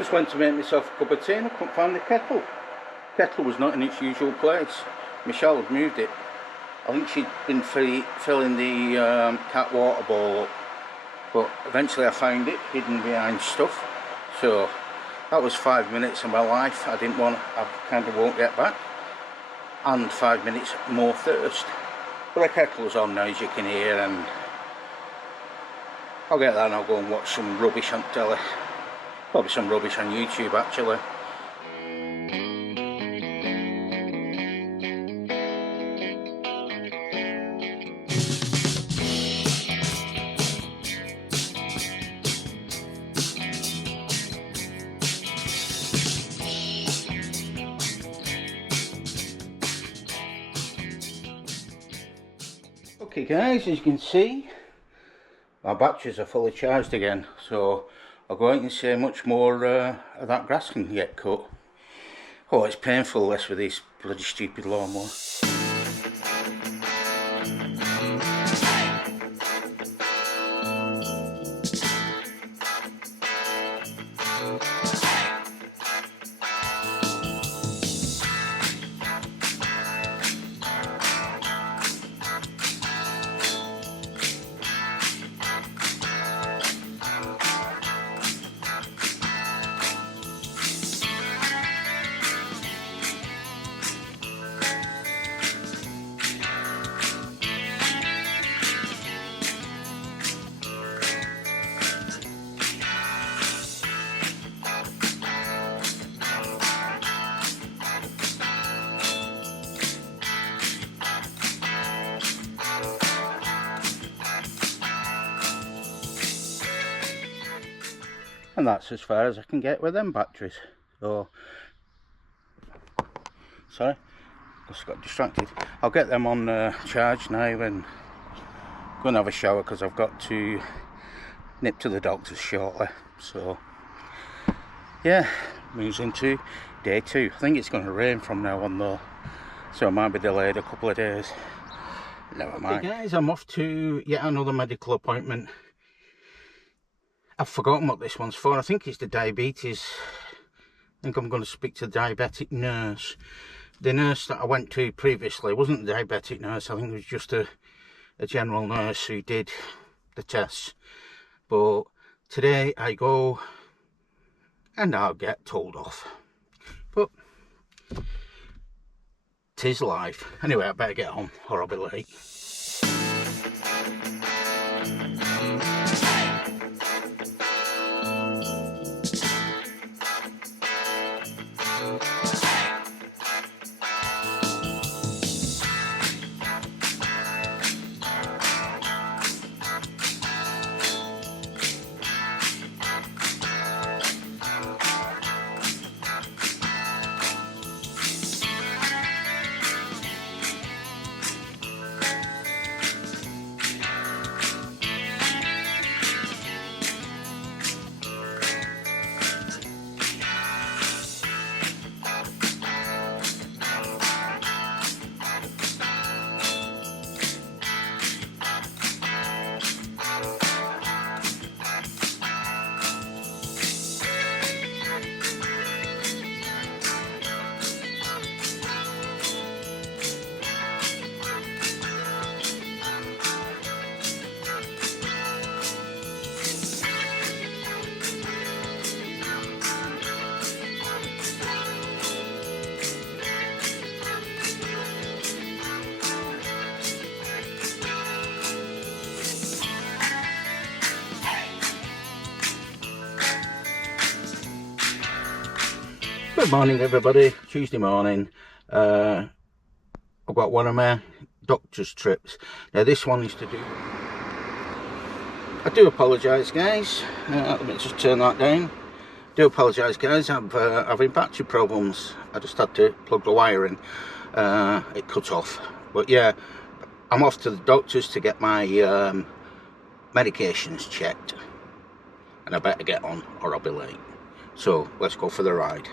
Just went to make myself a cup of tea and I couldn't find the kettle. Kettle was not in its usual place. Chelle had moved it. I think she'd been filling the cat water bowl up, but eventually I found it hidden behind stuff. So that was 5 minutes of my life I kind of won't get back, and 5 minutes more thirst. But the kettle's on now, as you can hear, and I'll get that and I'll go and watch some rubbish on telly. Probably some rubbish on YouTube actually. Okay guys, as you can see, my batteries are fully charged again, so I'll go out and see how much more of that grass can get cut. Oh, it's painful this with this bloody stupid lawnmower. And that's as far as I can get with them batteries. So, sorry, just got distracted. I'll get them on charge now and go and have a shower because I've got to nip to the doctor's shortly. So, yeah, moves into day 2. I think it's going to rain from now on though, so it might be delayed a couple of days. Never mind. Okay guys, I'm off to yet another medical appointment. I've forgotten what this one's for. I think it's the diabetes. I think I'm going to speak to the diabetic nurse. The nurse that I went to previously wasn't a diabetic nurse. I think it was just a general nurse who did the tests. But today I go and I'll get told off. But 'tis life. Anyway, I better get on or I'll be late. Good morning everybody, Tuesday morning. I've got one of my doctor's trips. Now this one is to do... I do apologise guys, let me just turn that down. Do apologise guys, I'm having battery problems. I just had to plug the wire in, it cut off. But yeah, I'm off to the doctor's to get my medications checked. And I better get on or I'll be late. So let's go for the ride.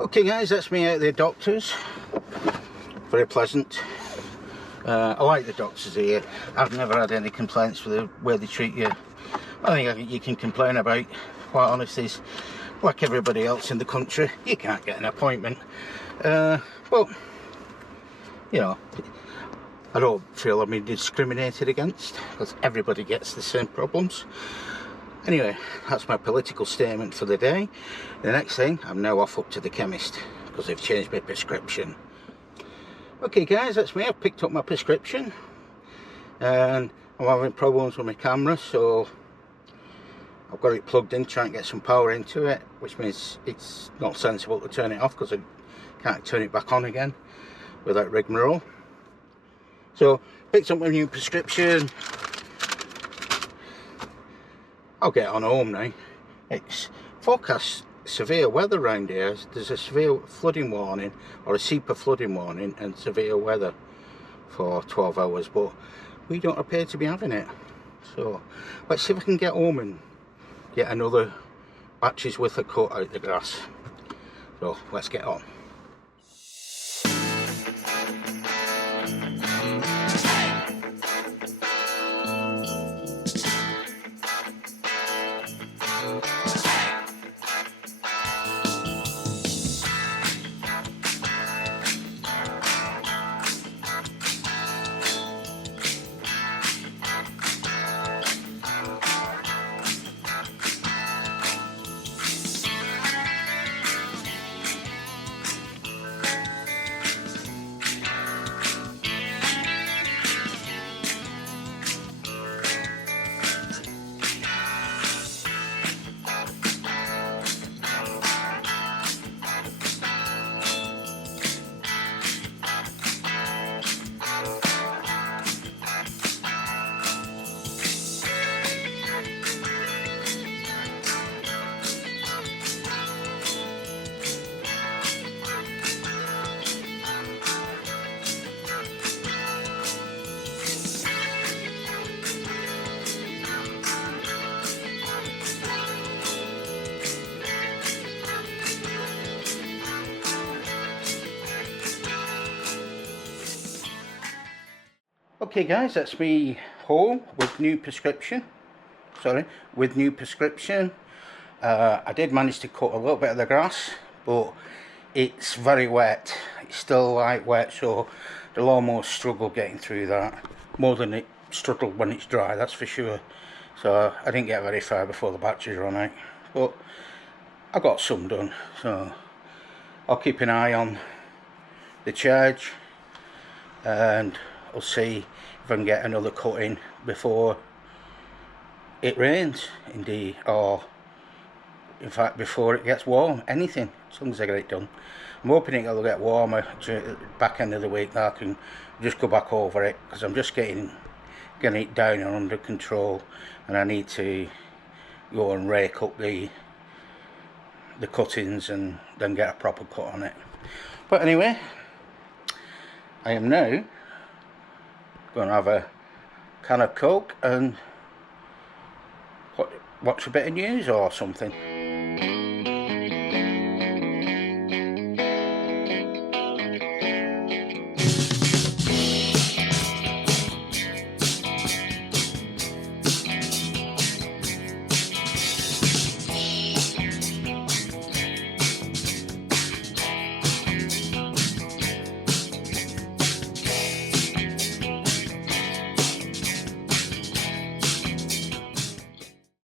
Okay guys, that's me out at the doctor's. Very pleasant. I like the doctors here. I've never had any complaints with the way they treat you. I think you can complain about, quite honestly, is like everybody else in the country, you can't get an appointment. But, you know, I don't feel I'm being discriminated against, because everybody gets the same problems. Anyway, that's my political statement for the day. The next thing, I'm now off up to the chemist, because they've changed my prescription. Okay guys, that's me. I've picked up my prescription and I'm having problems with my camera, so I've got it plugged in, trying to get some power into it, which means it's not sensible to turn it off because I can't turn it back on again without rigmarole. So, picked up my new prescription. I'll get on home now. It's forecast severe weather around here. There's a severe flooding warning, or a super flooding warning, and severe weather for 12 hours, but we don't appear to be having it. So let's see if I can get home and get another batch's worth of cut out the grass. So let's get on. Okay guys, that's me home with new prescription. With new prescription. I did manage to cut a little bit of the grass, but it's very wet. It's still light wet, so the lawnmower struggled getting through that. More than it struggled when it's dry, that's for sure. So I didn't get very far before the batteries run out. But I got some done, so I'll keep an eye on the charge and I'll see if I can get another cut in before it rains, indeed, or in fact before it gets warm. Anything, as long as I get it done. I'm hoping it'll get warmer back end of the week, that I can just go back over it, because I'm just getting it down and under control, and I need to go and rake up the cuttings and then get a proper cut on it. But anyway, I am now going to have a can of Coke and watch a bit of news or something.